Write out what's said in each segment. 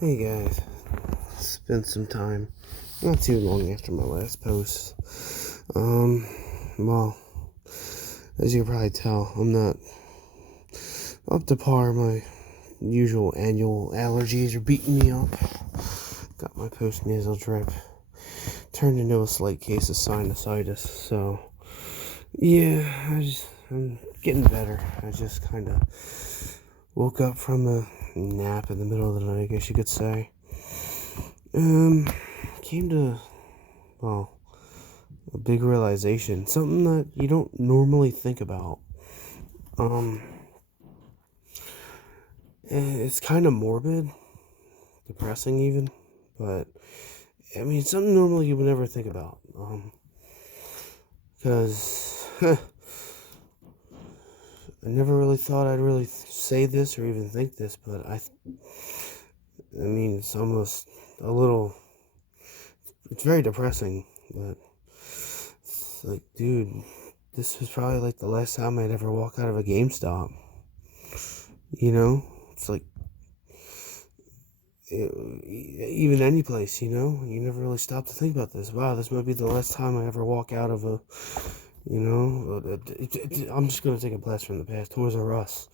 Hey guys, spent some time, not too long after my last post. Well, as you can probably tell, I'm not up to par. My usual annual allergies are beating me up. Got my post-nasal drip turned into a slight case of sinusitis, so yeah, I'm getting better. I just kind of woke up from a nap in the middle of the night, I guess you could say. Came to, well, a big realization, something that you don't normally think about. Um, it's kind of morbid, depressing even, but I mean, it's something normally you would never think about. Because I never really thought I'd really say this or even think this, but I mean, it's almost a little, it's very depressing, but it's like, dude, this was probably like the last time I'd ever walk out of a GameStop. You know, it's like, even any place, you never really stop to think about this. Wow, this might be the last time I ever walk out of a, I'm just going to take a blast from the past. Toys R Us,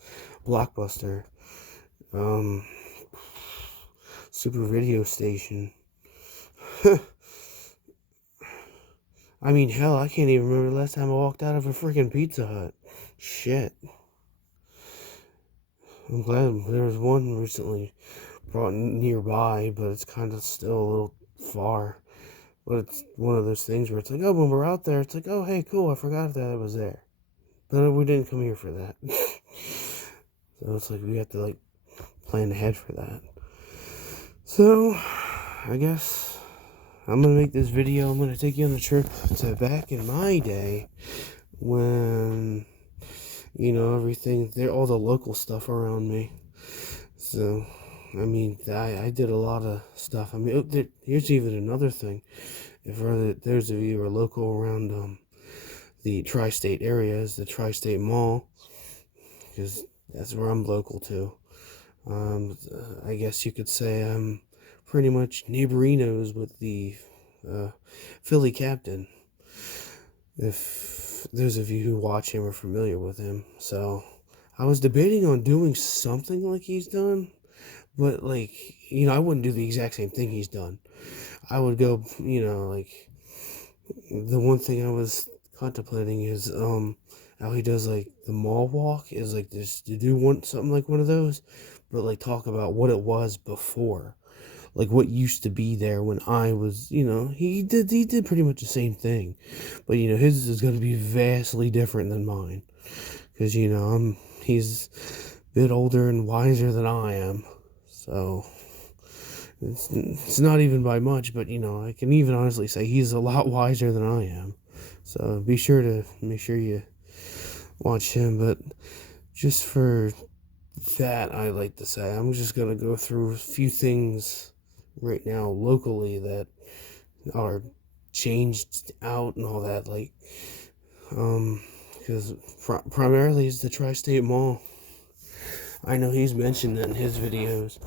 Blockbuster, um, Super Video Station. I mean, hell, I can't even remember the last time I walked out of a freaking Pizza Hut. Shit. I'm glad there was one recently brought nearby, but it's kind of still a little far. But it's one of those things where it's like, oh, when we're out there, it's like, oh, hey, cool, I forgot that it was there. But we didn't come here for that. So it's like we have to, like, plan ahead for that. So, I guess I'm going to make this video. I'm going to take you on a trip to back in my day when, everything, all the local stuff around me. So, I mean, I did a lot of stuff. I mean, here's even another thing. If those of you who are local around the tri-state area, is the Tri-State Mall, because that's where I'm local to. I guess you could say I'm pretty much neighborinos with the Philly Captain, if those of you who watch him are familiar with him. So I was debating on doing something like he's done, but like, I wouldn't do the exact same thing he's done. I would go, like, the one thing I was contemplating is how he does like the mall walk, is like this to do something like one of those, but like talk about what it was before, like what used to be there when I was, he did pretty much the same thing, but his is going to be vastly different than mine, because he's a bit older and wiser than I am, so it's not even by much, but I can even honestly say he's a lot wiser than I am. So be sure to make sure you watch him. But just for that, I like to say I'm just gonna go through a few things right now locally that are changed out and all that. Like, because primarily it's the Tri-State Mall. I know he's mentioned that in his videos,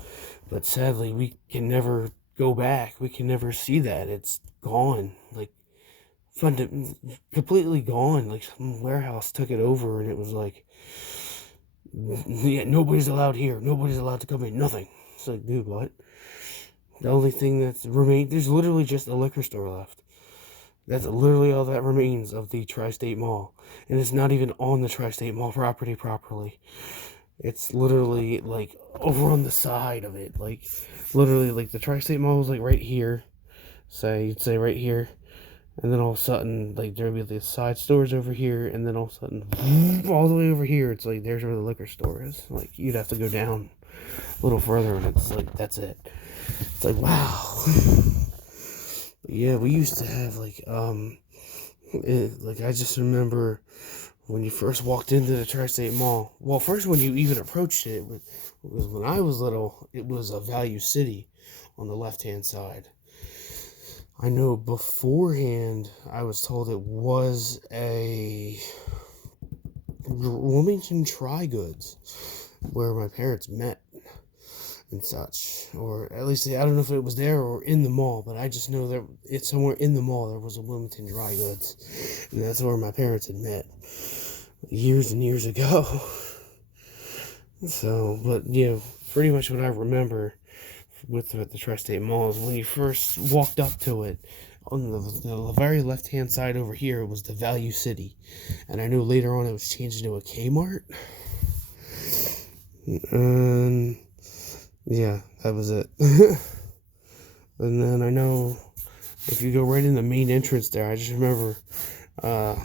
but sadly we can never go back. We can never see that. It's gone. Like, completely gone. Like, some warehouse took it over, and it was like, yeah, nobody's allowed here. Nobody's allowed to come in. Nothing. It's like, dude, what? The only thing that's remained, there's literally just a liquor store left. That's literally all that remains of the Tri-State Mall. And it's not even on the Tri-State Mall property properly. It's literally, like, over on the side of it. Like, literally, like, the Tri-State Mall was, like, right here. You'd say right here. And then all of a sudden, like, there'd be the side stores over here. And then all of a sudden, all the way over here, it's like, there's where the liquor store is. Like, you'd have to go down a little further, and it's like, that's it. It's like, wow. Yeah, we used to have, like, I just remember when you first walked into the Tri-State Mall. Well, first when you even approached it, was when I was little, it was a Value City on the left-hand side. I know beforehand I was told it was a Wilmington Try Goods where my parents met. and such. Or at least, I don't know if it was there or in the mall, but I just know that it's somewhere in the mall there was a Wilmington Dry Goods. And that's where my parents had met years and years ago. So, but yeah, pretty much what I remember with the Tri-State Mall is when you first walked up to it, on the very left-hand side over here was the Value City. And I knew later on it was changed into a Kmart. And yeah, that was it. And then I know if you go right in the main entrance there, I just remember, I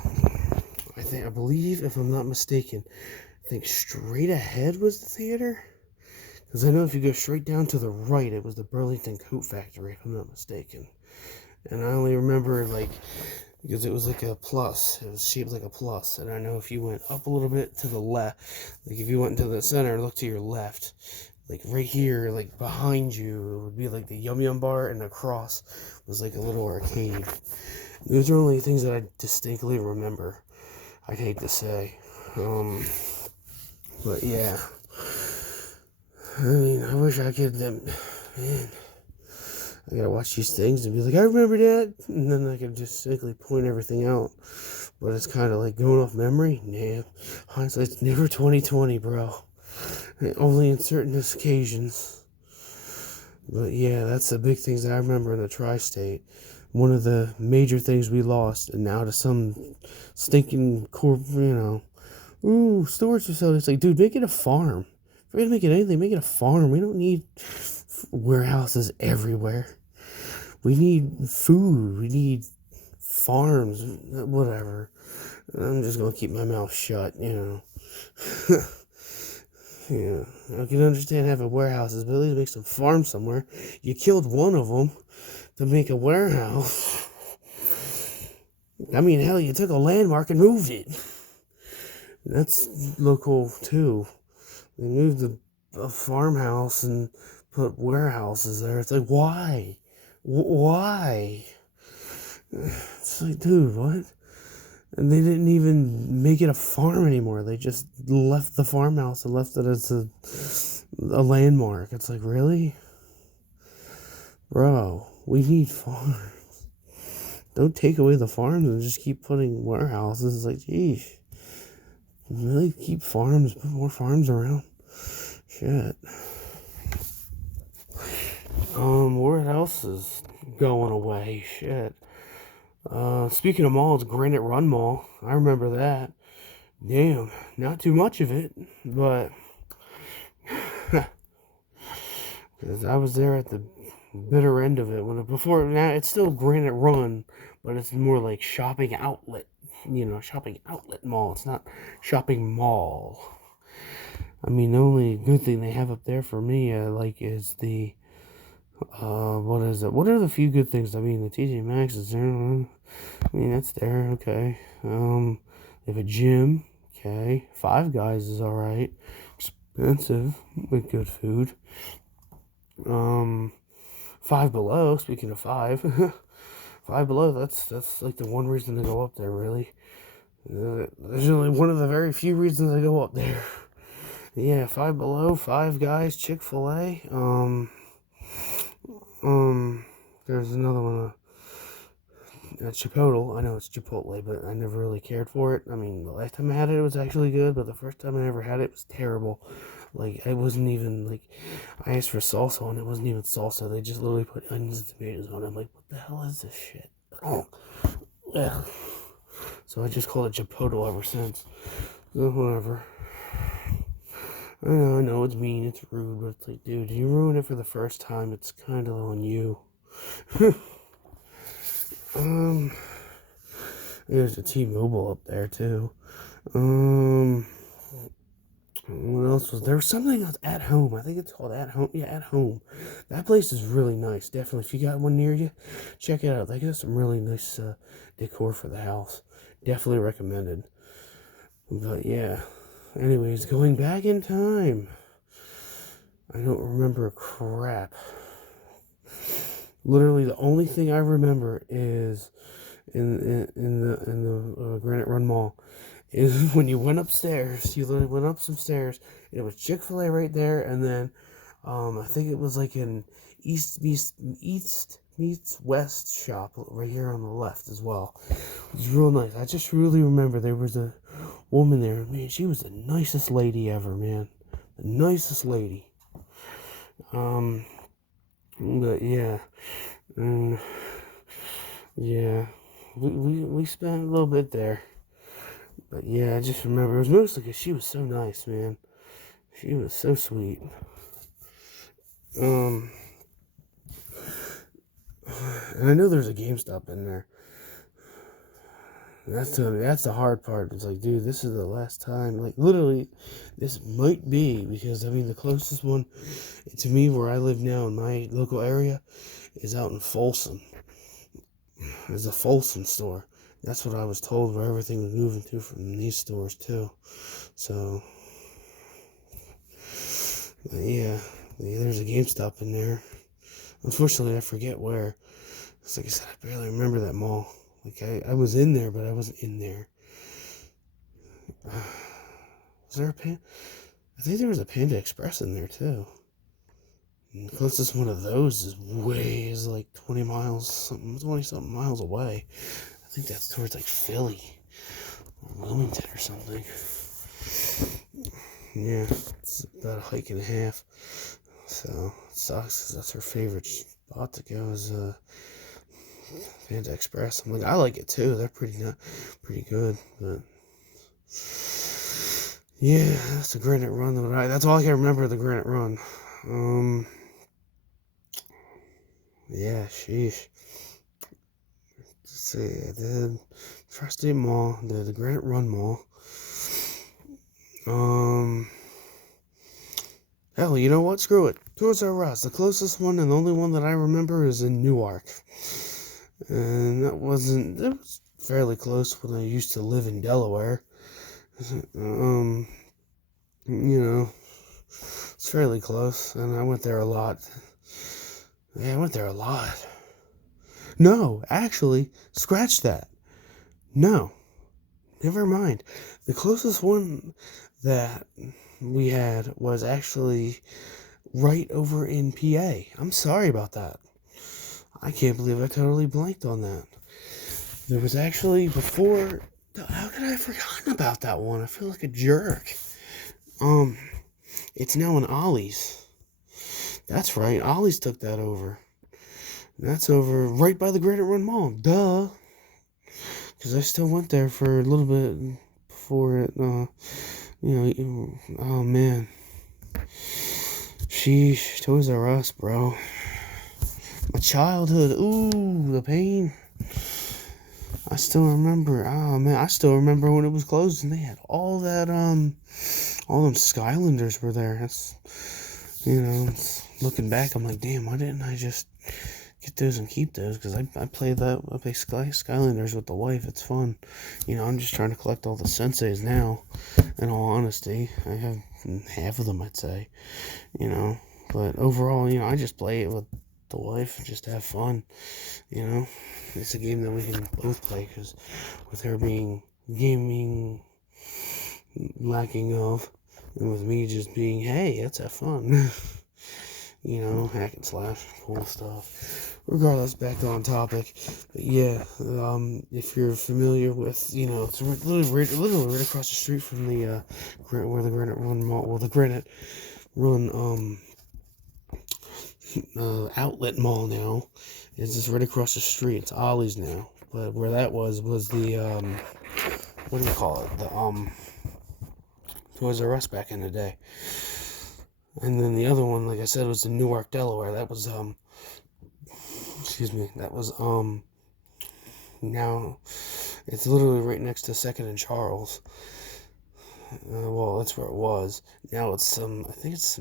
believe, if I'm not mistaken, I think straight ahead was the theater. Because I know if you go straight down to the right, it was the Burlington Coat Factory, if I'm not mistaken. And I only remember, like, because it was like a plus. It was shaped like a plus. And I know if you went up a little bit to the left, like if you went into the center and looked to your left, like right here, like behind you, it would be like the Yum Yum bar, and across was like a little arcade. Those are only things that I distinctly remember. I'd hate to say. But yeah. I mean, I wish I could, man, I gotta watch these things and be like, I remember that, and then I could just simply point everything out. But it's kind of like going off memory. Nah, hindsight's never 20/20, bro. Only in certain occasions. But yeah, that's the big things that I remember in the tri-state. One of the major things we lost, and now to some stinking storage facility. It's like, dude, make it a farm. If we're gonna make it anything, make it a farm. We don't need warehouses everywhere. We need food. We need farms. Whatever. I'm just gonna keep my mouth shut, Yeah, I can understand having warehouses, but at least make some farms somewhere. You killed one of them to make a warehouse. I mean, hell, you took a landmark and moved it. That's local, too. They moved a farmhouse and put warehouses there. It's like, why? Why? It's like, dude, what? And they didn't even make it a farm anymore. They just left the farmhouse and left it as a landmark. It's like, really? Bro, we need farms. Don't take away the farms and just keep putting warehouses. It's like, geez. Really keep farms, put more farms around. Shit. What else is going away? Shit. Speaking of malls, Granite Run Mall. I remember that. Damn, not too much of it, but because I was there at the bitter end of it now it's still Granite Run, but it's more like shopping outlet. Shopping outlet mall. It's not shopping mall. I mean, the only good thing they have up there for me, is the what is it? What are the few good things? I mean, the TJ Maxx is there. I mean, that's there. Okay. They have a gym. Okay. Five Guys is all right. Expensive with good food. Five Below. Speaking of five, Five Below. That's like the one reason to go up there. Really. There's only one of the very few reasons I go up there. Yeah, Five Below, Five Guys, Chick-fil-A. There's another one, Chipotle. I know it's Chipotle, but I never really cared for it. I mean, the last time I had it, it was actually good, but the first time I ever had it, it was terrible. Like, it wasn't even, like, I asked for salsa, and it wasn't even salsa. They just literally put onions and tomatoes on it. I'm like, what the hell is this shit? Oh, yeah. So I just call it Chipotle ever since. So, whatever. I know, it's mean, it's rude, but it's like, dude, you ruin it for the first time, it's kind of on you. There's a T-Mobile up there, too. What else was there? Was something else At Home. I think it's called At Home. Yeah, At Home. That place is really nice. Definitely, if you got one near you, check it out. They got some really nice decor for the house. Definitely recommended. But yeah. Anyways, going back in time. I don't remember crap. Literally, the only thing I remember is in the Granite Run Mall is when you went upstairs. You literally went up some stairs. And it was Chick-fil-A right there, and then I think it was like an East meets West shop right here on the left as well. It was real nice. I just really remember there was a woman there. Man, she was the nicest lady ever, man. The nicest lady. Um, but yeah, mm, yeah, we spent a little bit there. But yeah, I just remember it was mostly because she was so nice, man. She was so sweet. Um, and I know there's a GameStop in there. That's the hard part. It's like, dude, this is the last time. Like, literally, this might be because I mean the closest one to me where I live now in my local area is out in Folsom. There's a Folsom store. That's what I was told where everything was moving to from these stores too. So, yeah, there's a GameStop in there. Unfortunately, I forget where. It's like I said, I barely remember that mall. Like, I was in there, but I wasn't in there. Was there a I think there was a Panda Express in there, too. And the closest one of those is like 20 miles, 20-something miles away. I think that's towards, like, Philly or Wilmington or something. Yeah, it's about a hike and a half. So, it sucks because that's her favorite spot to go is, Panda Express. I'm like, I like it too. They're pretty good, but yeah, that's the Granite Run. That's all I can remember of the Granite Run. Yeah, sheesh. Let's see, the Tristate Mall, the Granite Run Mall. Hell, you know what? Screw it. Toys R Us. The closest one and the only one that I remember is in Newark. And it was fairly close when I used to live in Delaware. You know, it's fairly close, and I went there a lot. Yeah, I went there a lot. No, actually, scratch that. No, never mind. The closest one that we had was actually right over in PA. I'm sorry about that. I can't believe I totally blanked on that. There was actually before. How could I have forgotten about that one? I feel like a jerk. It's now an Ollie's. That's right, Ollie's took that over. That's over right by the Granite Run Mall. Duh. Because I still went there for a little bit before it, oh man. Sheesh, Toys R Us, bro. My childhood, ooh, the pain. I still remember, oh man, I still remember when it was closed and they had all that, all them Skylanders were there. That's, looking back, I'm like, damn, why didn't I just get those and keep those? Because I play Skylanders with the wife. It's fun. I'm just trying to collect all the senseis now. In all honesty, I have half of them, I'd say. But overall, I just play it with the wife and just have fun. It's a game that we can both play because with her being gaming lacking of, and with me just being, hey, let's have fun. Hack and slash, cool stuff. Regardless, back on topic. But yeah, if you're familiar with, it's literally right across the street from the where the Granite Run Mall, well, the Granite Run outlet mall now is just right across the street. It's Ollie's now, but where that was the what do you call it? The Toys R Us back in the day. And then the other one, like I said, was in Newark, Delaware. That was now it's literally right next to Second and Charles. Well, that's where it was. Now it's I think it's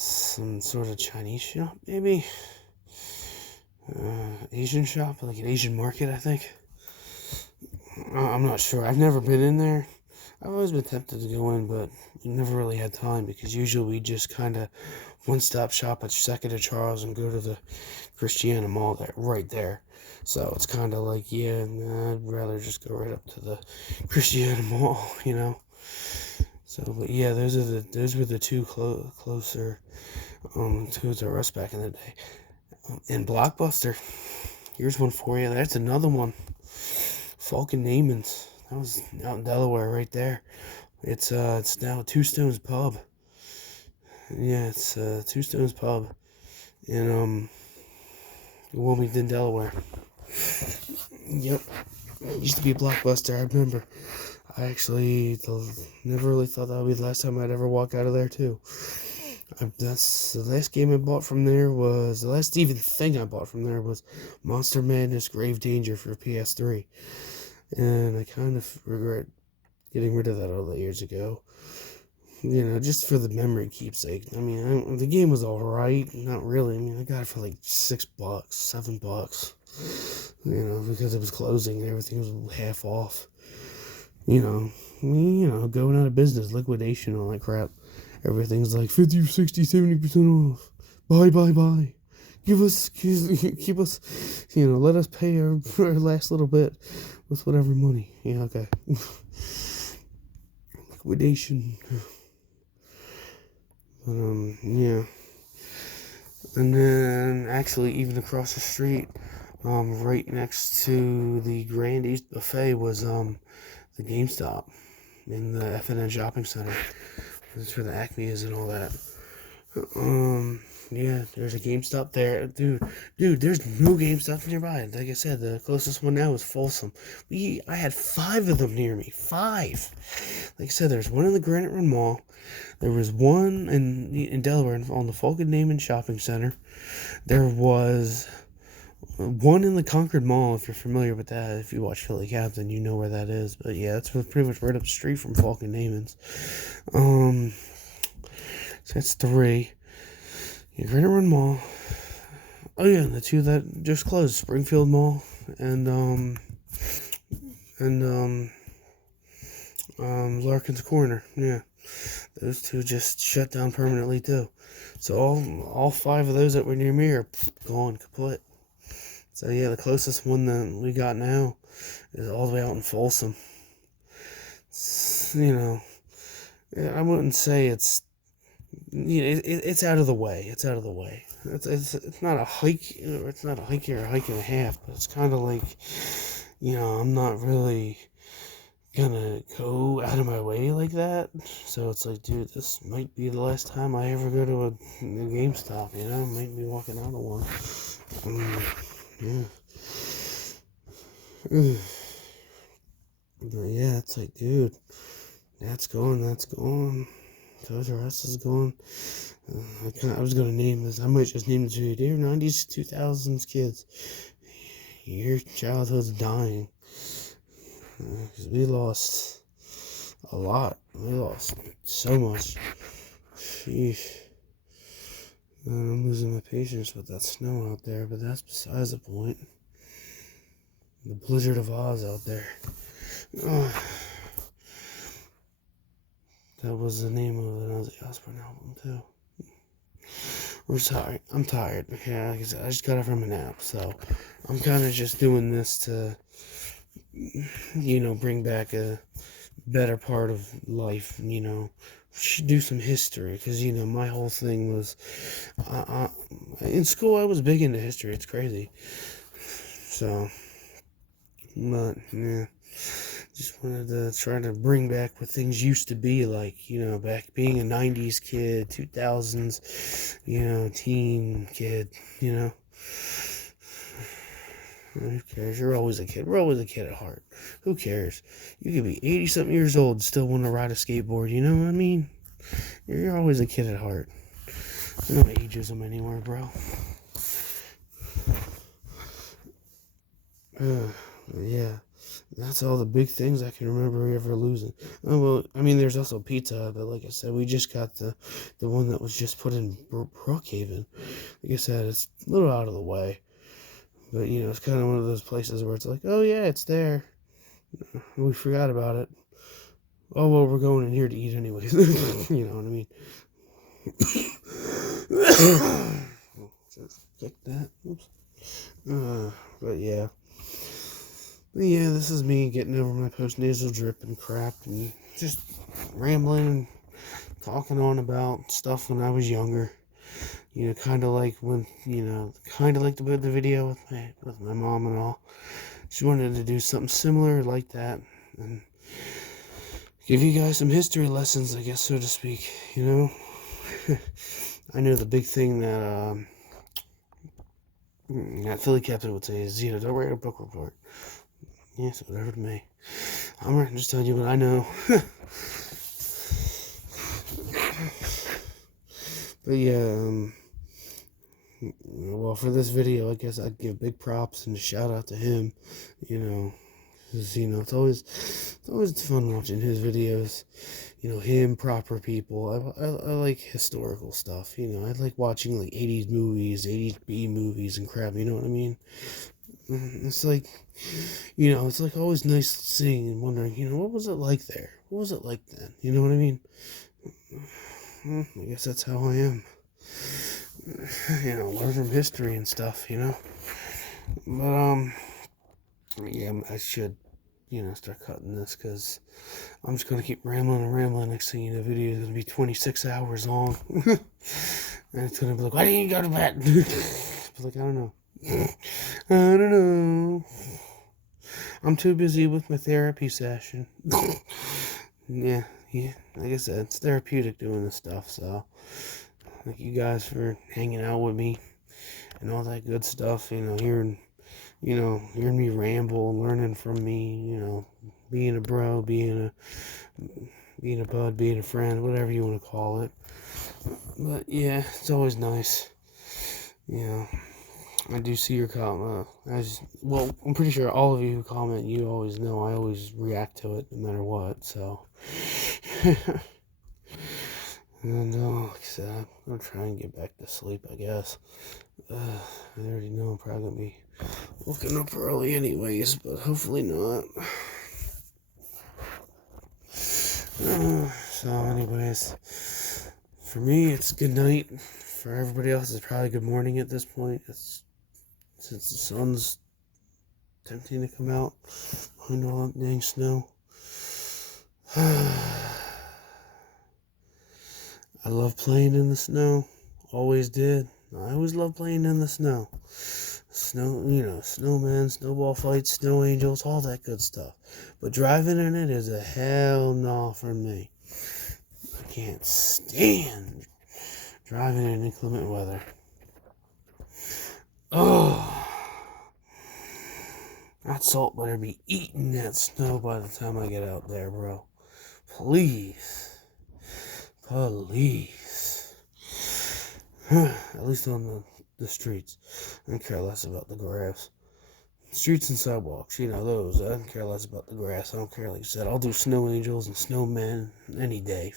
some sort of Chinese shop, maybe Asian shop, like an Asian market, I think. I'm not sure. I've never been in there. I've always been tempted to go in, but never really had time because usually we just kind of one-stop shop at Second and Charles and go to the Christiana Mall right there. So it's kind of like, yeah, I'd rather just go right up to the Christiana Mall, So, but yeah, those were the two closer towards us back in the day. And Blockbuster, here's one for you. That's another one. Falcon Naaman's. That was out in Delaware, right there. It's now Two Stones Pub. Yeah, it's Two Stones Pub in Wilmington, Delaware. Yep, it used to be Blockbuster. I remember. I actually never really thought that would be the last time I'd ever walk out of there too. That's the last game I bought from there was the last even thing I bought from there was Monster Madness Grave Danger for PS3, and I kind of regret getting rid of that all the years ago. You know, just for the memory keepsake. I mean, the game was alright, not really. I mean, I got it for like $6, $7. You know, because it was closing and everything was half off. You know, going out of business, liquidation, all that crap. Everything's like 50, 60, 70% off. Buy. Keep us, you know, let us pay our last little bit with whatever money. Yeah, okay. Liquidation. Yeah. And then, actually, even across the street, right next to the Grand East Buffet was, the GameStop in the FNN Shopping Center. That's where the Acme is and all that. Yeah, there's a GameStop there. Dude, there's no GameStop nearby. Like I said, the closest one now is Folsom. I had 5 of them near me. 5! Like I said, there's one in the Granite Run Mall. There was one in Delaware on the Falcon Naaman Shopping Center. There was one in the Concord Mall, if you're familiar with that. If you watch Philly Captain, you know where that is. But yeah, that's pretty much right up the street from Falcon Naaman's. So that's 3. Yeah, Granite Run Mall. Oh yeah, and the 2 that just closed, Springfield Mall and Larkin's Corner. Yeah, those 2 just shut down permanently too. So all 5 of those that were near me are gone, kaput. So yeah, the closest one that we got now is all the way out in Folsom. You know, I wouldn't say it's, you know, it's out of the way. It's out of the way. It's not a hike. It's not a hike or a hike and a half. But it's kind of like, you know, I'm not really gonna go out of my way like that. So it's like, dude, this might be the last time I ever go to a GameStop. You know, might be walking out of one. Yeah. But yeah, it's like, dude, that's gone. Toys R Us is gone. I was gonna name this. I might just name it to you. Dear 90s, 2000s kids, your childhood's dying. Because we lost a lot. We lost so much. Sheesh. I'm losing my patience with that snow out there, but that's besides the point. The Blizzard of Oz out there. Oh. That was the name of an Ozzy Osbourne album too. We're sorry. I'm tired. Okay, like I said, I just got up from a nap, so I'm kind of just doing this to, you know, bring back a better part of life. You know, should do some history because you know my whole thing was, in school I was big into history. It's crazy. So, but yeah. Just wanted to try to bring back what things used to be like, you know, back being a 90s kid, 2000s, you know, teen kid, you know. Who cares? You're always a kid. We're always a kid at heart. Who cares? You could be 80-something years old and still want to ride a skateboard, you know what I mean? You're always a kid at heart. There's no ageism anywhere, bro. Yeah. That's all the big things I can remember ever losing. Oh, well, I mean, there's also Pizza, but like I said, we just got the one that was just put in Brookhaven. Like I said, it's a little out of the way. But, you know, it's kind of one of those places where it's like, oh, yeah, it's there. We forgot about it. Oh, well, we're going in here to eat anyways. You know what I mean? Just kick that. Oops. But, yeah. Yeah, this is me getting over my post-nasal drip and crap and just rambling, talking on about stuff when I was younger. Kind of like when, kind of like the video with my mom and all. She wanted to do something similar like that and give you guys some history lessons, I guess, so to speak. I know the big thing that Philly Captain would say is, don't write a book report. Yes, whatever to me. I'm just telling you what I know. But yeah, well, for this video, I guess I'd give big props and a shout out to him. Because, it's always fun watching his videos. Him, proper people. I like historical stuff. I like watching like 80s movies, 80s B movies and crap. You know what I mean? It's like, it's like always nice seeing and wondering, what was it like there? What was it like then? You know what I mean? I guess that's how I am. Learn from history and stuff, But, yeah, I should, start cutting this because I'm just going to keep rambling and rambling. Next thing you know, the video is going to be 26 hours long. And it's going to be like, why didn't you go to bed? Like, I don't know. I don't know. I'm too busy with my therapy session. Yeah, like I said, it's therapeutic doing this stuff, so thank you guys for hanging out with me and all that good stuff, hearing me ramble, learning from me, being a bro, being a bud, being a friend, whatever you want to call it. But yeah, it's always nice. I do see your comment. I'm pretty sure all of you who comment, you always know I always react to it no matter what, so. And like I said, I'm gonna try and get back to sleep, I guess. I already know I'm probably gonna be waking up early anyways, but hopefully not. So anyways, for me it's good night. For everybody else it's probably good morning at this point. Since the sun's tempting to come out behind all that dang snow. I love playing in the snow. Always did. I always loved playing in the snow. Snow, snowmen, snowball fights, snow angels, all that good stuff. But driving in it is a hell no for me. I can't stand driving in inclement weather. Oh, that salt better be eating that snow by the time I get out there, bro. Please. At least on the streets. I don't care less about the grass. Streets and sidewalks, those. I don't care less about the grass. I don't care, like I said. I'll do snow angels and snowmen any day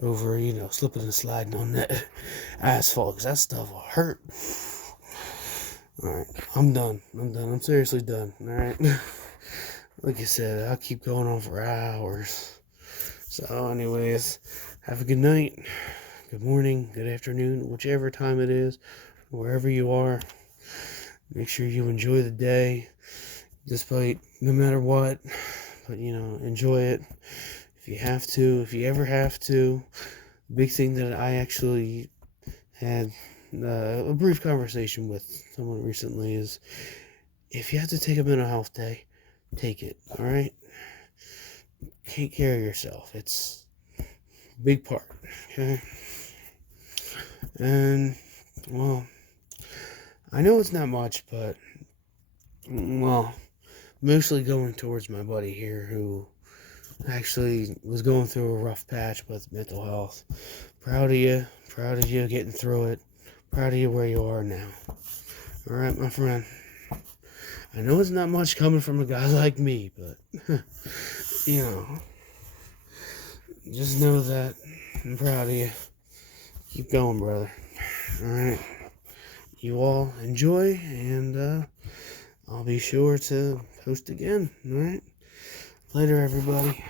over, slipping and sliding on that asphalt, because that stuff will hurt. Alright, I'm done. I'm seriously done. Alright? Like I said, I'll keep going on for hours. So, anyways, have a good night, good morning, good afternoon, whichever time it is, wherever you are. Make sure you enjoy the day, despite no matter what. But, enjoy it. If you have to, if you ever have to. Big thing that I actually had a brief conversation with someone recently is, if you have to take a mental health day, take it, alright? Take care of yourself. It's a big part, okay? And, well, I know it's not much, but, well, mostly going towards my buddy here who actually was going through a rough patch with mental health. Proud of you getting through it. Proud of you where you are now. Alright, my friend. I know it's not much coming from a guy like me, but, just know that I'm proud of you. Keep going, brother. Alright. You all enjoy, and I'll be sure to post again. Alright? Later, everybody.